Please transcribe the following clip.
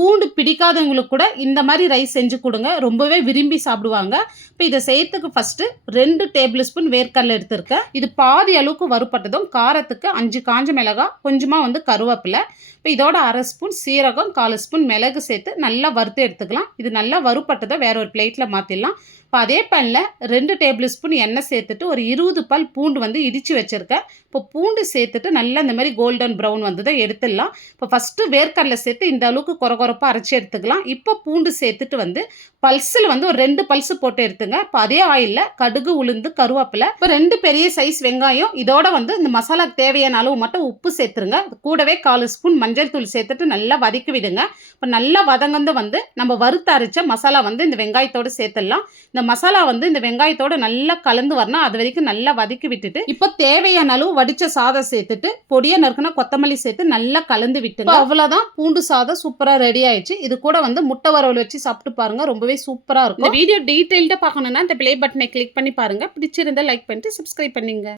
பூண்டு பிடிக்காதவங்களுக்கு கூட இந்த மாதிரி ரைஸ் செஞ்சு கொடுங்க, ரொம்பவே விரும்பி சாப்பிடுவாங்க. இப்போ இதை செய்யறதுக்கு ஃபஸ்ட்டு 2 டேபிள் ஸ்பூன் வேர்க்கடலை எடுத்திருக்கேன். இது பாதி அளவுக்கு வறுப்பட்டதும் காரத்துக்கு 5 காஞ்ச மிளகாய், கொஞ்சமாக வந்து கருவேப்பிலை, இப்போ இதோட 1/2 ஸ்பூன் சீரகம், 1/4 ஸ்பூன் மிளகு சேர்த்து நல்லா வறுத்து எடுத்துக்கலாம். இது நல்லா வறுப்பட்டதை வேற ஒரு பிளேட்டில் மாற்றிடலாம். இப்போ அதே பேனில் 2 டேபிள் ஸ்பூன் எண்ணெய் சேர்த்துட்டு ஒரு 20 பல் பூண்டு வந்து இடித்து வச்சுருக்கேன். இப்போ பூண்டு சேர்த்துட்டு நல்லா இந்த மாதிரி கோல்டன் ப்ரௌன் வந்ததை எடுத்துடலாம். இப்போ ஃபஸ்ட்டு வேர்க்கடலை சேர்த்து இந்த அளவுக்கு கொரகொரப்பாக அரைச்சி எடுத்துக்கலாம். இப்போ பூண்டு சேர்த்துட்டு வந்து பல்ஸில் வந்து ஒரு 2 பல்ஸு போட்டு எடுத்துங்க. இப்போ அதே ஆயிலில் கடுகு, உளுந்து, கருவேப்பிலை, இப்போ 2 பெரிய சைஸ் வெங்காயம், இதோட வந்து இந்த மசாலாக்கு தேவையான அளவு மட்டும் உப்பு சேர்த்துருங்க. கூடவே 1/4 ஸ்பூன் மஞ்சள் தூள் சேர்த்துட்டு நல்லா வதக்கி விடுங்க. இப்போ நல்லா வதங்கந்து வந்து நம்ம வறுத்து அரைச்ச மசாலா வந்து இந்த வெங்காயத்தோடு சேர்த்துடலாம். இந்த மசாலா வந்து இந்த வெங்காயத்தோடு நல்லா கலந்து வரணும், அது வரைக்கும் நல்லா வதக்கி விட்டுட்டு இப்போ தேவையான அளவு வடித்த சாதம் சேர்த்துட்டு பொடியை நறுக்குனா கொத்தமல்லி சேர்த்து நல்லா கலந்து விட்டுங்க. அவ்வளோதான், பூண்டு சாதம் சூப்பராக ரெடி ஆயிடுச்சு. இது கூட வந்து முட்டை வறுவல் வச்சு சாப்பிட்டு பாருங்க, ரொம்பவே சூப்பராக இருக்கும். இந்த வீடியோ டீட்டெயில்டாக பார்க்கணுன்னா இந்த ப்ளே பட்டனை கிளிக் பண்ணி பாருங்க. பிடிச்சிருந்தா லைக் பண்ணிட்டு சப்ஸ்கிரைப் பண்ணுங்க.